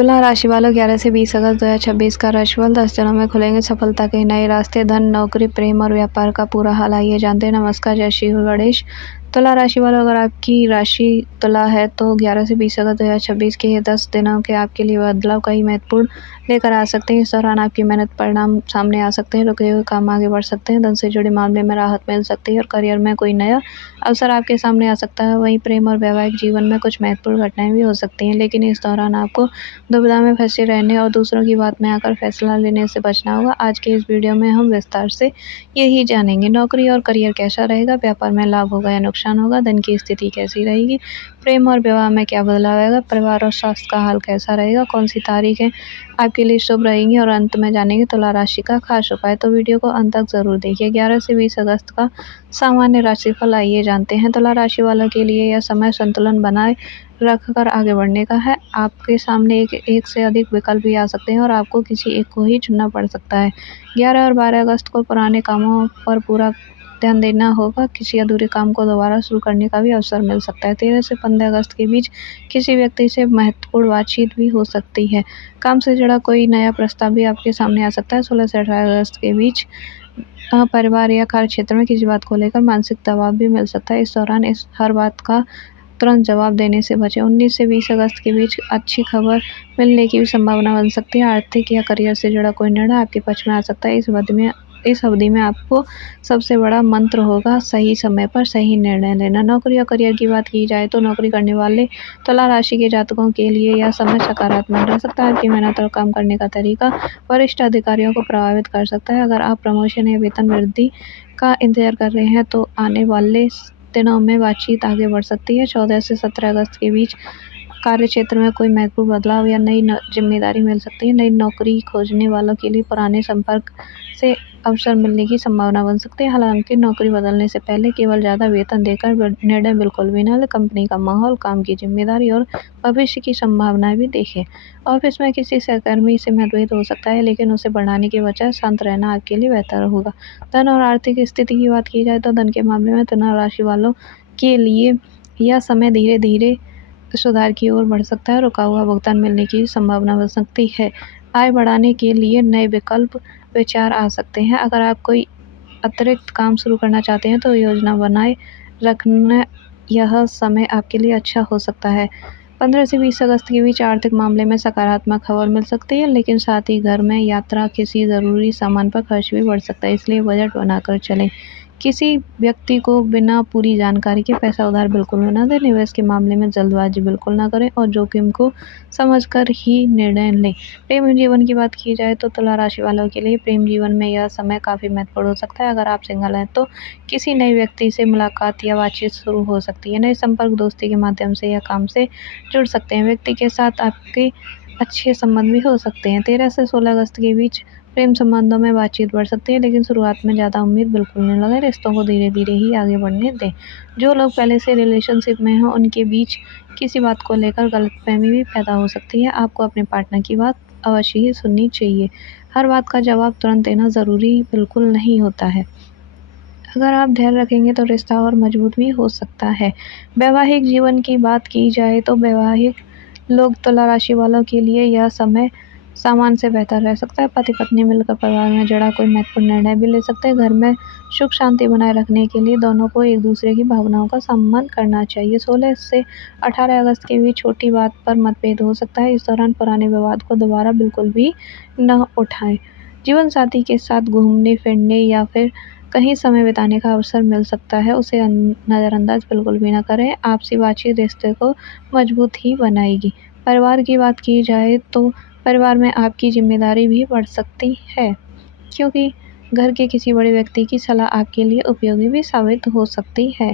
तुला राशि वालों 11 से 20 अगस्त 2026 का राशिफल 10 दिनों में खुलेंगे सफलता के नए रास्ते। धन, नौकरी, प्रेम और व्यापार का पूरा हाल आइए जानते हैं। नमस्कार, जय श्री गणेश। तुला राशि वालों, अगर आपकी राशि तुला है तो 11 से 20 अगस्त 2026 के ये 10 दिनों के आपके लिए बदलाव कई महत्वपूर्ण लेकर आ सकते हैं। इस दौरान आपकी मेहनत परिणाम सामने आ सकते हैं, रुके हुए काम आगे बढ़ सकते हैं, धन से जुड़े मामले में राहत मिल सकती है और करियर में कोई नया अवसर आपके सामने आ सकता है। वहीं प्रेम और वैवाहिक जीवन में कुछ महत्वपूर्ण घटनाएं भी हो सकती हैं, लेकिन इस दौरान आपको दुविधा में फंसे रहने और दूसरों की बात में आकर फैसला लेने से बचना होगा। आज के इस वीडियो में हम विस्तार से यही जानेंगे। नौकरी और करियर कैसा रहेगा, व्यापार में लाभ होगा या नुकसान होगा, धन की स्थिति कैसी रहेगी, प्रेम और विवाह में क्या बदलाव आएगा, परिवार और स्वास्थ्य का हाल कैसा रहेगा, कौन सी तारीखें आपके लिए शुभ रहेंगी और अंत में जानेंगे तुला राशि का खास उपाय। तो वीडियो को अंत तक जरूर देखिए। 11 से 20 अगस्त का सामान्य राशिफल आइए जानते हैं। तुला राशि वालों के लिए यह समय संतुलन बनाए रखकर आगे बढ़ने का है। आपके सामने एक से अधिक विकल्प भी आ सकते हैं और आपको किसी एक को ही चुनना पड़ सकता है। 11 और 12 अगस्त को पुराने कामों पर पूरा ध्यान देना होगा। किसी अधूरे काम को दोबारा शुरू करने का भी अवसर मिल सकता है। 13 से 15 अगस्त के बीच किसी व्यक्ति से महत्वपूर्ण बातचीत भी हो सकती है। काम से जुड़ा कोई नया प्रस्ताव भी आपके सामने आ सकता है। 16 से 18 अगस्त के बीच परिवार या कार्य क्षेत्र में किसी बात को लेकर मानसिक दबाव भी मिल सकता है। इस दौरान हर बात का तुरंत जवाब देने से बचें। 19 से 20 अगस्त के बीच अच्छी खबर मिलने की भी संभावना बन सकती है। आर्थिक या करियर से जुड़ा कोई निर्णय आपके पक्ष में आ सकता है। इस अवधि में आपको सबसे बड़ा मंत्र होगा सही समय पर सही निर्णय लेना। नौकरी और करियर की बात की जाए तो नौकरी करने वाले तुला राशि के जातकों के लिए यह समय सकारात्मक रह सकता है। आपकी मेहनत और काम करने का तरीका वरिष्ठ अधिकारियों को प्रभावित कर सकता है। अगर आप प्रमोशन या वेतन वृद्धि का इंतजार कर रहे हैं तो आने वाले दिनों में बातचीत आगे बढ़ सकती है। 14 से 17 अगस्त के बीच कार्य क्षेत्र में कोई महत्वपूर्ण बदलाव या नई जिम्मेदारी मिल सकती है। नई नौकरी खोजने वालों के लिए पुराने संपर्क से अवसर मिलने की संभावना बन सकती है। हालांकि नौकरी बदलने से पहले केवल ज़्यादा वेतन देकर निर्णय बिल्कुल भी ना लें। कंपनी का माहौल, काम की जिम्मेदारी और भविष्य की संभावनाएं भी देखें। ऑफिस में किसी सहकर्मी से मतभेद हो सकता है, लेकिन उसे बढ़ाने के बजाय शांत रहना आपके लिए बेहतर होगा। धन और आर्थिक स्थिति की बात की जाए तो धन के मामले में तुला राशि वालों के लिए यह समय धीरे धीरे सुधार की ओर बढ़ सकता है। रुका हुआ भुगतान मिलने की संभावना बन सकती है। आय बढ़ाने के लिए नए विकल्प विचार आ सकते हैं। अगर आप कोई अतिरिक्त काम शुरू करना चाहते हैं तो योजना बनाए रखना यह समय आपके लिए अच्छा हो सकता है। 15 से 20 अगस्त के बीच आर्थिक मामले में सकारात्मक खबर मिल सकती है, लेकिन साथ ही घर में यात्रा, किसी ज़रूरी सामान पर खर्च भी बढ़ सकता है, इसलिए बजट बनाकर चलें। किसी व्यक्ति को बिना पूरी जानकारी के पैसा उधार बिल्कुल भी ना दें। निवेश के मामले में जल्दबाजी बिल्कुल ना करें और जोखिम को समझकर ही निर्णय लें। प्रेम जीवन की बात की जाए तो तुला राशि वालों के लिए प्रेम जीवन में यह समय काफ़ी महत्वपूर्ण हो सकता है। अगर आप सिंगल हैं तो किसी नए व्यक्ति से मुलाकात या बातचीत शुरू हो सकती है। नए संपर्क दोस्ती के माध्यम से या काम से जुड़ सकते हैं। व्यक्ति के साथ आपके अच्छे संबंध भी हो सकते हैं। 13 से 16 अगस्त के बीच प्रेम संबंधों में बातचीत बढ़ सकती है, लेकिन शुरुआत में ज़्यादा उम्मीद बिल्कुल नहीं लगाएं। रिश्तों को धीरे धीरे ही आगे बढ़ने दें। जो लोग पहले से रिलेशनशिप में हों उनके बीच किसी बात को लेकर गलतफहमी भी पैदा हो सकती है। आपको अपने पार्टनर की बात अवश्य ही सुननी चाहिए। हर बात का जवाब तुरंत देना ज़रूरी बिल्कुल नहीं होता है। अगर आप ध्यान रखेंगे तो रिश्ता और मजबूत भी हो सकता है। वैवाहिक जीवन की बात की जाए तो वैवाहिक लोग तुला राशि वालों के लिए यह समय सामान्य से बेहतर रह सकता है। पति पत्नी मिलकर परिवार में जुड़ा कोई महत्वपूर्ण निर्णय भी ले सकते हैं। घर में सुख शांति बनाए रखने के लिए दोनों को एक दूसरे की भावनाओं का सम्मान करना चाहिए। 16 से 18 अगस्त के बीच छोटी बात पर मतभेद हो सकता है। इस दौरान पुराने विवाद को दोबारा बिल्कुल भी न उठाएं। जीवन साथी के साथ घूमने फिरने या फिर कहीं समय बिताने का अवसर मिल सकता है, उसे नज़रअंदाज बिल्कुल भी ना करें। आपसी बातचीत रिश्ते को मजबूत ही बनाएगी। परिवार की बात की जाए तो परिवार में आपकी जिम्मेदारी भी बढ़ सकती है, क्योंकि घर के किसी बड़े व्यक्ति की सलाह आपके लिए उपयोगी भी साबित हो सकती है।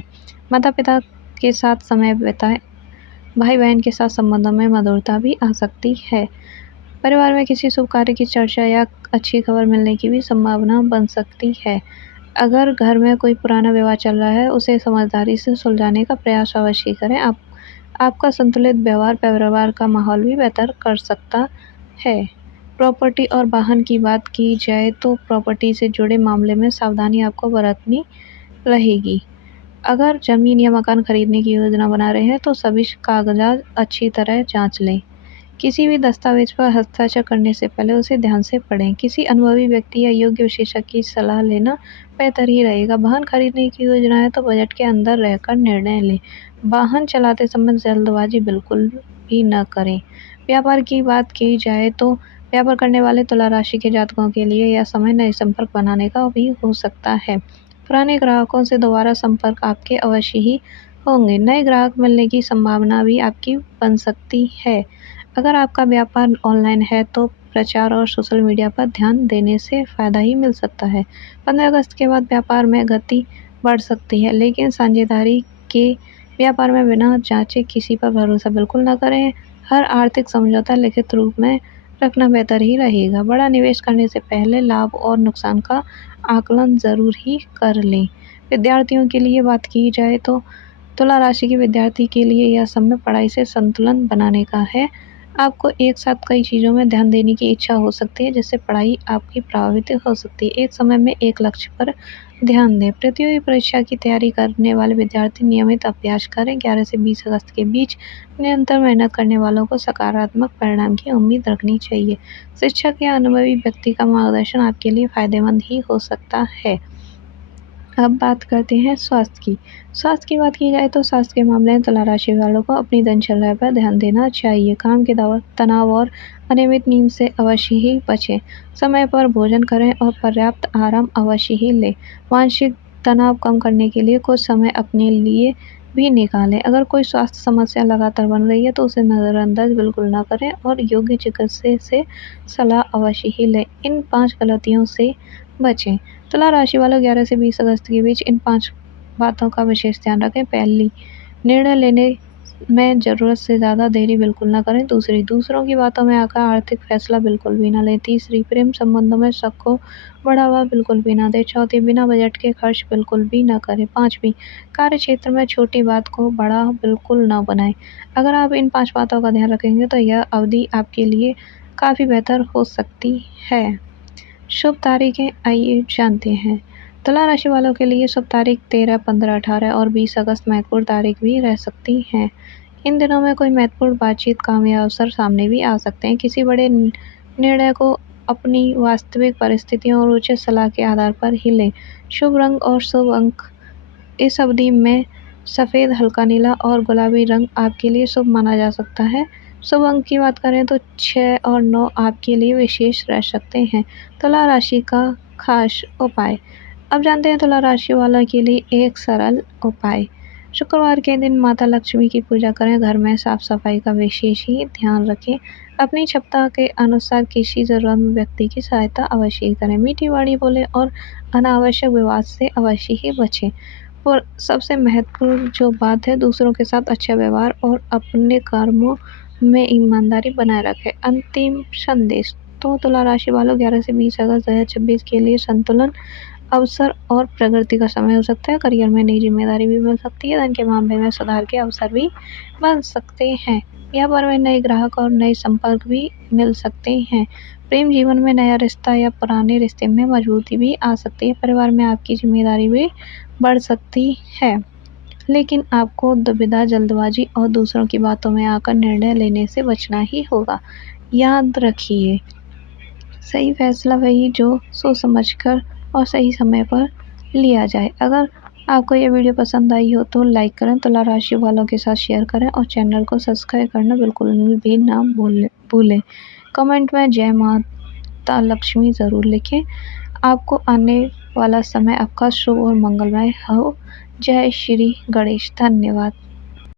माता पिता के साथ समय बिताएं। भाई बहन के साथ संबंधों में मधुरता भी आ सकती है। परिवार में किसी शुभ कार्य की चर्चा या अच्छी खबर मिलने की भी संभावना बन सकती है। अगर घर में कोई पुराना विवाद चल रहा है उसे समझदारी से सुलझाने का प्रयास अवश्य करें। आपका संतुलित व्यवहार परिवार का माहौल भी बेहतर कर सकता है। प्रॉपर्टी और वाहन की बात की जाए तो प्रॉपर्टी से जुड़े मामले में सावधानी आपको बरतनी रहेगी। अगर ज़मीन या मकान खरीदने की योजना बना रहे हैं तो सभी कागजात अच्छी तरह जांच लें। किसी भी दस्तावेज पर हस्ताक्षर करने से पहले उसे ध्यान से पढ़ें। किसी अनुभवी व्यक्ति या योग्य विशेषज्ञ की सलाह लेना बेहतर ही रहेगा। वाहन खरीदने की योजना है तो बजट के अंदर रहकर निर्णय लें। वाहन चलाते समय जल्दबाजी बिल्कुल भी न करें। व्यापार की बात की जाए तो व्यापार करने वाले तुला राशि के जातकों के लिए यह समय नए संपर्क बनाने का भी हो सकता है। पुराने ग्राहकों से दोबारा संपर्क आपके अवश्य ही होंगे। नए ग्राहक मिलने की संभावना भी आपकी बन सकती है। अगर आपका व्यापार ऑनलाइन है तो प्रचार और सोशल मीडिया पर ध्यान देने से फ़ायदा ही मिल सकता है। 15 अगस्त के बाद व्यापार में गति बढ़ सकती है, लेकिन साझेदारी के व्यापार में बिना जांचे किसी पर भरोसा बिल्कुल न करें। हर आर्थिक समझौता लिखित रूप में रखना बेहतर ही रहेगा। बड़ा निवेश करने से पहले लाभ और नुकसान का आकलन ज़रूर ही कर लें। विद्यार्थियों के लिए बात की जाए तो तुला राशि के विद्यार्थी के लिए यह समय पढ़ाई से संतुलन बनाने का है। आपको एक साथ कई चीज़ों में ध्यान देने की इच्छा हो सकती है, जिससे पढ़ाई आपकी प्रभावित हो सकती है। एक समय में एक लक्ष्य पर ध्यान दें। प्रतियोगी परीक्षा की तैयारी करने वाले विद्यार्थी नियमित अभ्यास करें। 11 से 20 अगस्त के बीच निरंतर मेहनत करने वालों को सकारात्मक परिणाम की उम्मीद रखनी चाहिए। शिक्षक या अनुभवी व्यक्ति का मार्गदर्शन आपके लिए फायदेमंद ही हो सकता है। अब बात करते हैं स्वास्थ्य की। स्वास्थ्य की बात की जाए तो स्वास्थ्य के मामले में तुला राशि वालों को अपनी दिनचर्या पर ध्यान देना चाहिए। काम के तनाव और अनियमित नींद से अवश्य ही बचें। समय पर भोजन करें और पर्याप्त आराम अवश्य ही लें। मानसिक तनाव कम करने के लिए कुछ समय अपने लिए भी निकालें। अगर कोई स्वास्थ्य समस्या लगातार बन रही है तो उसे नज़रअंदाज बिल्कुल न करें और योग्य चिकित्सक से सलाह अवश्य ही लें। इन 5 गलतियों से बचें। तुला राशि वालों 11 से 20 अगस्त के बीच इन 5 बातों का विशेष ध्यान रखें। पहली, निर्णय लेने में ज़रूरत से ज़्यादा देरी बिल्कुल न करें। दूसरी, दूसरों की बातों में आकर आर्थिक फैसला बिल्कुल भी न लें। तीसरी, प्रेम संबंधों में शक को बढ़ावा बिल्कुल भी न दें। चौथी, बिना बजट के खर्च बिल्कुल भी न करें। पाँचवीं, कार्य क्षेत्र में छोटी बात को बड़ा बिल्कुल न बनाएं। अगर आप इन 5 बातों का ध्यान रखेंगे तो यह अवधि आपके लिए काफ़ी बेहतर हो सकती है। शुभ तारीखें आइए जानते हैं। तुला राशि वालों के लिए शुभ तारीख 13, 15, 18 और 20 अगस्त महत्वपूर्ण तारीख भी रह सकती हैं। इन दिनों में कोई महत्वपूर्ण बातचीत, काम या अवसर सामने भी आ सकते हैं। किसी बड़े निर्णय को अपनी वास्तविक परिस्थितियों और उचित सलाह के आधार पर ही लें। शुभ रंग और शुभ अंक इस अवधि में सफ़ेद, हल्का नीला और गुलाबी रंग आपके लिए शुभ माना जा सकता है। शुभ अंक की बात करें तो 6 और 9 आपके लिए विशेष रह सकते हैं। तुला राशि का खास उपाय। अब जानते हैं तुला राशि वालों के लिए एक सरल उपाय। शुक्रवार के दिन माता लक्ष्मी की पूजा करें। घर में साफ सफाई का विशेष ही ध्यान रखें। अपनी क्षमता के अनुसार किसी ज़रूरतमंद व्यक्ति की सहायता अवश्य ही करें। मीठी वाणी बोलें और अनावश्यक विवाद से अवश्य ही बचें। और सबसे महत्वपूर्ण जो बात है, दूसरों के साथ अच्छा व्यवहार और अपने कर्मों में ईमानदारी बनाए रखें। अंतिम संदेश। तो तुला राशि वालों 11 से 20 अगस्त 2026 के लिए संतुलन, अवसर और प्रगति का समय हो सकता है। करियर में नई जिम्मेदारी भी मिल सकती है। धन के मामले में सुधार के अवसर भी बन सकते हैं। व्यापार में नए ग्राहक और नए संपर्क भी मिल सकते हैं। प्रेम जीवन में नया रिश्ता या पुराने रिश्ते में मजबूती भी आ सकती है। परिवार में आपकी जिम्मेदारी भी बढ़ सकती है, लेकिन आपको दुविधा, जल्दबाजी और दूसरों की बातों में आकर निर्णय लेने से बचना ही होगा। याद रखिए, सही फैसला वही जो सोच समझकर और सही समय पर लिया जाए। अगर आपको ये वीडियो पसंद आई हो तो लाइक करें, तुला राशि वालों के साथ शेयर करें और चैनल को सब्सक्राइब करना बिल्कुल भी ना भूलें। कमेंट में जय माता लक्ष्मी ज़रूर लिखें। आपको आने वाला समय आपका शुभ और मंगलमय हो। जय श्री गणेश। धन्यवाद।